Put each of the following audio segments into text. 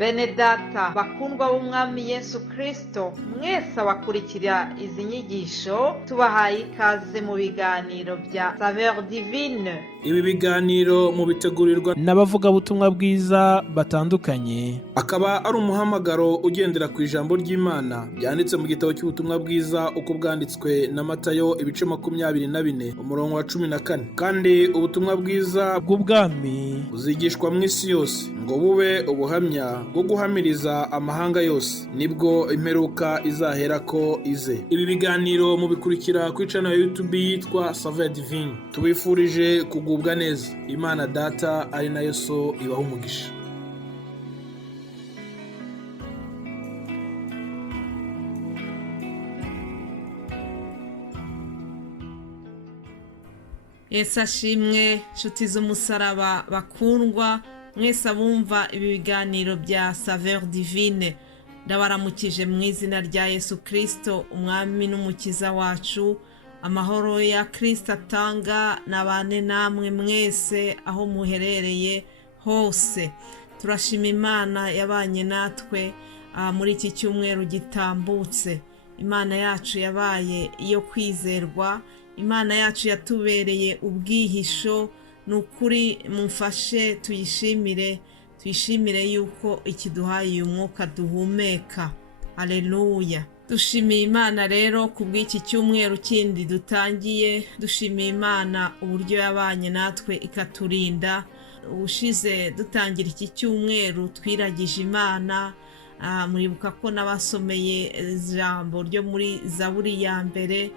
Bene data bakundwa b'umwami Yesu Kristo, mwese abakurikira izi nyigisho tubahaye ikaze mu biganiro bya Saveur Divine. Ibi biganiro mu bitegurirwa n'abavugabutumwa bwiza batandukanye, akaba ari umuhamagaro ugendera ku ijambo ry'Imana byanditse mu gitabo cy'ubutumwa bwiza uko bwanditswe na Matayo ibice 24 umurongo wa 14. Kandi ubutumwa bwiza bw'ubwami buzigishwa mu isi yose ngo bube ubuhamya bwo guhamiriza amahanga yose, nibwo imperuka izahera ko ize. Ibi biganiro mubikurikira ku channel ya YouTube yitwa Saveur Divine. Tubifurije kugubwa neza. Imana Data ari nayo So ibaha umugisha. Yesu ashimwe, nshuti z'umusaraba bakundwa, mwese abumva ibi biganiro bya Saveur Divine. Ndabaramukije mu izina rya Yesu Kristo, umwami n'umukiza wacu. Amahoro ya Kristo atanga nabane namwe mwese aho muherereye hose. Turashima Imana yabanye natwe muri iki cyumweru gitambutse. Imana yacu yabaye iyo kwizerwa, Imana yacu yatubereye ubwihisho. Nukuri mumfashe tuyishimire yuko ikiduhaye uyu mwuka duhumeka. Haleluya. Dushimiye Imana rero kubw'iki cyumweru kindi dutangiye. Dushimiye Imana uburyo yabanye natwe ikaturinda. Ubushize dutangira iki cyumweru twiragije Imana. Muribuka ko nabasomeye ijambo ryo muri Zaburi ya mbere.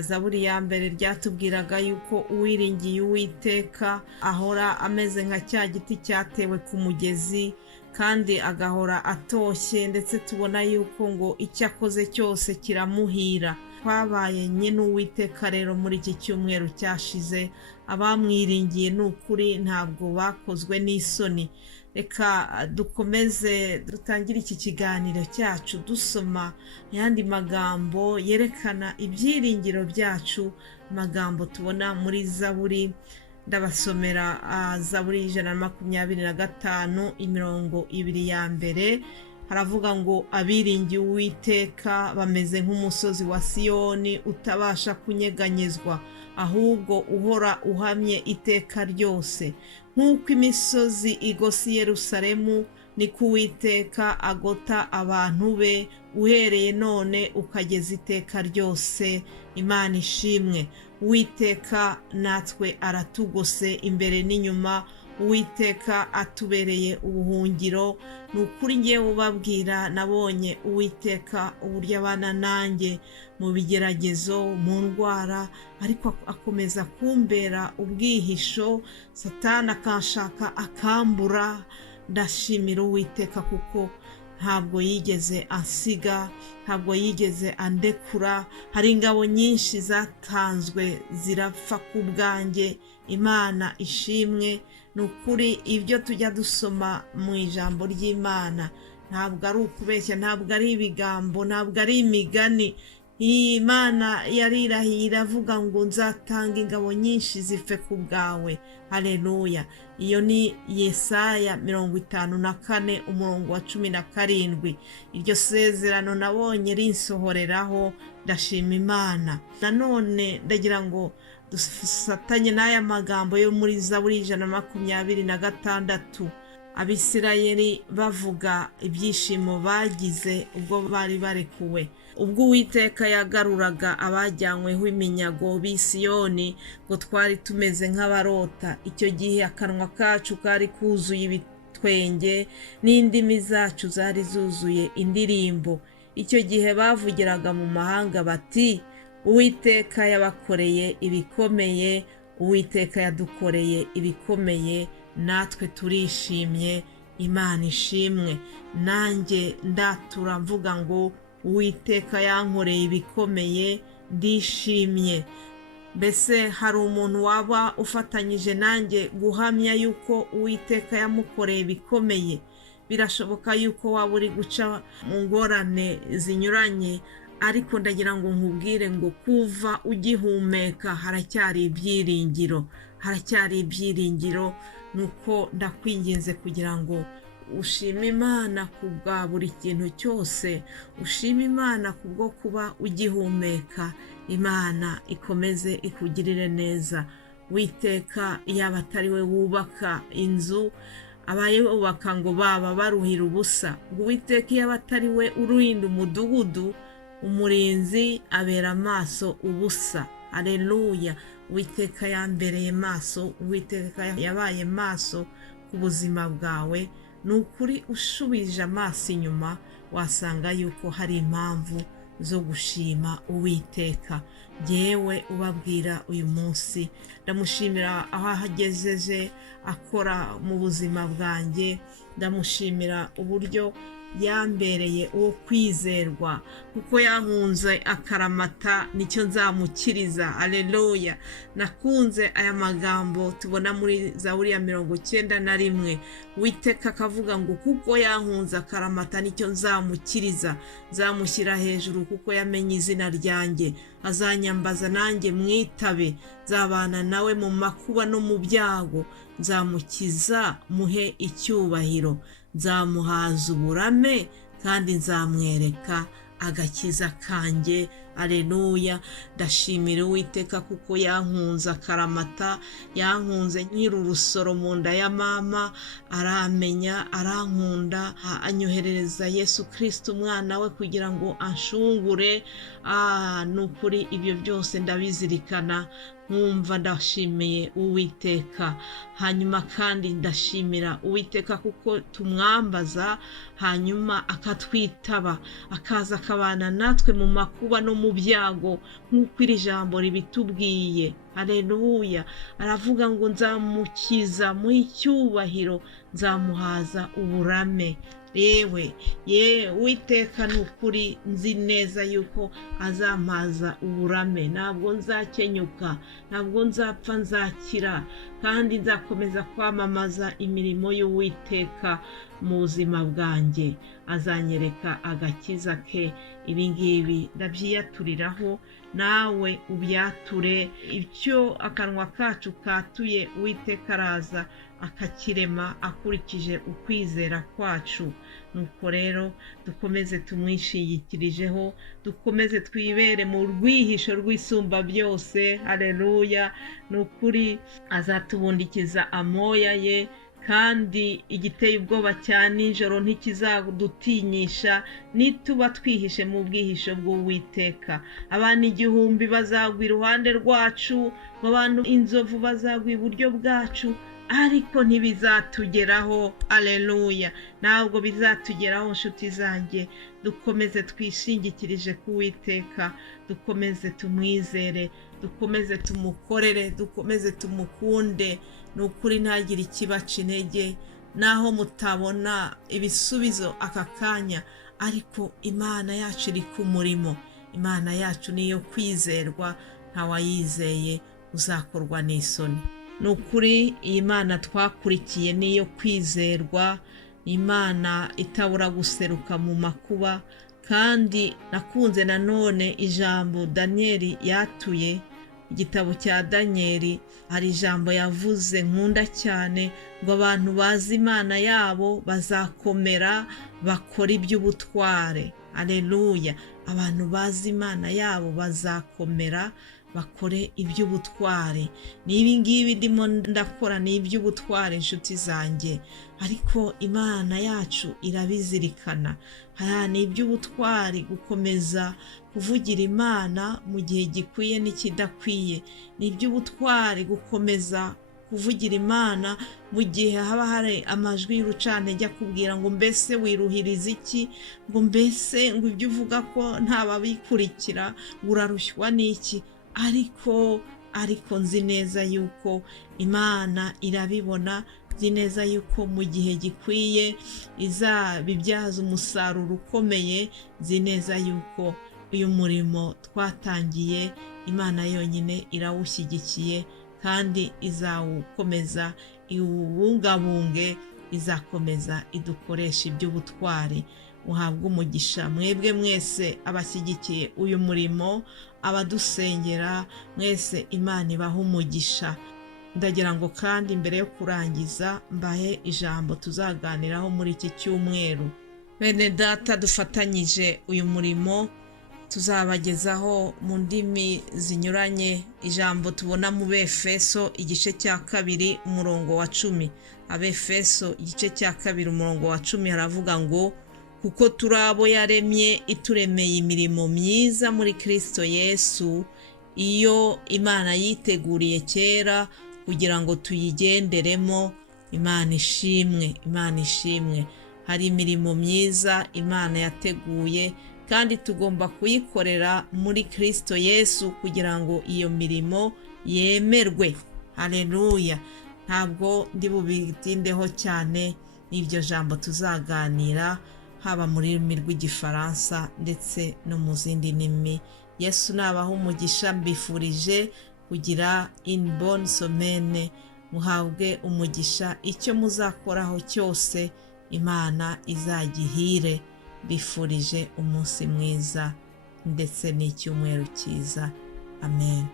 Zaburi ya mbere ryatubwiraga yuko uwiringiye Uwiteka ahora ameze nka cya giti cyatewe ku mugezi kandi agahora atoshye, ndetse tubona yuko ngo icyo akoze cyose kiramuhira. Twabaye nyine Uwiteka rero muri iki cyumweru cyashize. Abamwiringiye n'ukuri ntabwo bakozwe n'isoni. Reka dukomeze dutangire iki kiganiro cyacu dusoma ayandi magambo yerekana ibyiringiro byacu, magambo tubona muri Zaburi. Ndabasomera Zaburi 125 imirongo 2 ya mbere. Haravuga ngo abiringiye Uwiteka bameze nk'umusozi wa Siyoni utabasha kunyeganyezwa, ahubwo uhora uhamye iteka ryose. Nk'uko imisozi igose Yerusalemu, niko Uwiteka agota abantu be uhereye none ukageza iteka ryose. Imana ishimwe. Uwiteka natwe aratugose imbere n'inyuma. Uwiteka atubereye ubuhungiro. Nukuri ngiye ubabwira, nabonye Uwiteka uburyo abana nanjye mu bigeragezo, mu ndwara, ariko akomeza kumbera ubwihisho. Satani akanshaka akambura. Ndashimira Uwiteka kuko ntabwo yigeze ansiga, ntabwo yigeze andekura. Hari ingabo nyinshi zatanzwe zirapfa ku bwanjye. Imana ishimwe. Nukuri ibyo tujya dusoma mu ijambo ry'Imana ntabwo ari ukubeshya, ntabwo ari ibigambo, ntabwo ari imigani. Imana yarirahiye iravuga ngo nzatanga ingabo nyinshi zipfe ku bwawe. Haleluya. Iyo ni Yesaya 54 umurongo wa 17. Iryo sezerano nabonye rinsohoreraho. Ndashima Imana. Nanone ndagira ngo dusatanye n'aya magambo yo muri Zaburi 126. Abisirayeli bavuga ibyishimo bagize ubwo bari barekuwe, ubwo Uwiteka yagaruraga abajyanyweho iminyago b'i Siyoni, ngo twari tumeze nk'abarota. Icyo gihe akanwa kacu kari kuzuye ibitwenge n'indimi zacu zari zuzuye indirimbo. Icyo gihe bavugiraga mu mahanga bati, Uwiteka yabakoreye ibikomeye, Uwiteka yadukoreye ibikomeye, natwe turishimye. Imana ishimwe. Nanjye ndatura mvuga ngo Uwiteka yankoreye ibikomeye, ndishimye. Mbese hari umuntu waba ufatanyije nanjye guhamya yuko Uwiteka yamukoreye ibikomeye? Birashoboka yuko waba uri guca mu ngorane zinyuranye, ariko ndagira ngo nkubwire ngo kuva ugihumeka haracyari ibyiringiro. Nuko ndakwinginze kugira ngo ushima Imana ku bwa buri kintu cyose, ushima Imana kubwo kuba ugihumeka. Imana ikomeze ikugirire neza. Uwiteka iyaba atari we wubaka inzu, abayubaka ngo baba baruhira ubusa. Uwiteka iyaba atari we urinda umudugudu, umurinzi abera amaso ubusa. Haleluya. Uwiteka yambereye maso, Uwiteka yabaye maso ku buzima bwawe. Ni ukuri ushubije amaso inyuma wasanga yuko hari impamvu zo gushima Uwiteka. Jyewe ubabwira uyu munsi ndamushimira aho ahagejeje akora mu buzima bwanjye. Ndamushimira uburyo yambereye uwo kwizerwa, kuko yankunze akaramata nicyo nzamukiriza. Haleluya. Nakunze aya magambo tubona muri Zaburi ya 91. Uwiteka akavuga ngo kuko yankunze akaramata nicyo nzamukiriza, nzamushyira hejuru kuko yamenye izina ryanjye. Azanyambaza nanjye mwitabe, nzabana nawe mu makuba no mu byago, nzamukiza muhe icyubahiro, nzamuhaza uburame kandi nzamwereka agakiza kanjye. Haleluya. Ndashimira Uwiteka kuko yankunze akaramata, yankunze nkiri urusoro mu nda ya mama, aramenya, arankunda, anyoherereza Yesu Kristo umwana we kugira ngo anshungure. Nukuri ibyo byose ndabizirikana, nkumva ndashimiye Uwiteka. Hanyuma kandi ndashimira Uwiteka kuko tumwambaza, hanyuma akatwitaba, akaza akabana natwe mu makuba no mu byago, nk'uko iri jambo ribitubwiye. Haleluya. Aravuga ngo nzamukiza mu icyubahiro, nzamuhaza uburame. Uwiteka ni ukuri nzi neza yuko azampaza uburame. Ntabwo nzakenyuka, ntabwo nzapfa, nzakira, kandi nzakomeza kwamamaza imirimo y'Uwiteka mu buzima bwanjye. Azanyereka agakiza ke. Ibi ngibi ndabyiyaturiraho, nawe ubyature. Icyo akanwa kacu katuye Uwiteka araza akakirema akurikije ukwizera kwacu. Nuko rero dukomeze tumwishingikirijeho, dukomeze twibere mu rwihisho rw'isumba byose. Haleluya. Ni ukuri azatubundikiza amoya ye, kandi igiteye ubwoba cya nijoro ntikizadutinyisha nituba twihishe mu bwihisho bw'Uwiteka. Abantu 1000 bazagwa iruhande rwacu, abantu inzovu bazagwa iburyo bwacu, ariko ntibizatugeraho. Haleluya. Ntabwo bizatugeraho nshuti zanjye. Dukomeze twishingikirije ku Uwiteka, dukomeze tumwizere, dukomeze tumukorere, dukomeze tumukunde. Ni ukuri ntagire ikibaca intege, naho mutabona ibisubizo aka kanya, ariko Imana yacu iri ku murimo. Imana yacu niyo kwizerwa, ntawayizeye uzakorwa n'isoni. Ni ukuri iyi Mana twakurikiye niyo kwizerwa, Imana itabura guseruka mu makuba. Kandi nakunze nanone ijambo Danieli yatuye, igitabo cya Danieli. Hari ijambo yavuze nkunda cyane, ngo abantu bazi Imana yabo bazakomera, bakora iby'ubutware. Haleluya. Abantu bazi Imana yabo bazakomera, bakore iby'ubutware. Nibi ngibi ndimo ndakora ni iby'ubutware inshuti zanjye, ariko Imana yacu irabizirikana. Ni iby'ubutware gukomeza kuvugira Imana mu gihe gikwiye n'ikidakwiye. Ni iby'ubutware gukomeza kuvugira Imana mu gihe haba hari amajwi y'urucantege akubwira ngo mbese wiruhiriza iki, ngo mbese ngo ibyo uvuga ko ntababikurikira, ngo urarushywa n'iki. Ariko nzi neza yuko Imana irabibona, nzi neza yuko mu gihe gikwiye izabibyaza umusaruro ukomeye. Nzi neza yuko uyu murimo twatangiye Imana yonyine irawushyigikiye, kandi izawukomeza iwubungabunge, izakomeza idukoresha iby'ubutwari. Uhabwe umugisha mwebwe mwese abashyigikiye uyu murimo, abadusengera mwese, Imana ibaha umugisha. ndagira ngo kandi mbere yo kurangiza mbahe ijambo tuzaganiraho muri iki cyumweru. Bene data, dufatanyije uyu murimo tuzabagezaho mu ndimi zinyuranye ijambo tubona mu Befeso igice cya 2 umurongo wa 10. Abefeso igice cya 2 umurongo wa 10 haravuga ngo kuko turi abo yaremye ituremeye imirimo myiza muri Kristo Yesu, iyo Imana yiteguriye kera kugira ngo tuyigenderemo. Imana ishimwe, Imana ishimwe. Hari imirimo myiza Imana yateguye kandi tugomba kuyikorera muri Kristo Yesu kugira ngo iyo mirimo yemerwe. Haleluya. Ntabwo ndi bubitindeho cyane, n'iryo jambo tuzaganira haba muri rurimi rw'Igifaransa ndetse no mu zindi ndimi. Yesu nabaha umugisha, mbifurije kugira une bonne semaine. Muhabwe umugisha, icyo muzakoraho cyose Imana izagihire. Bifurije umunsi mwiza ndetse n'icyumweru cyiza. Amen.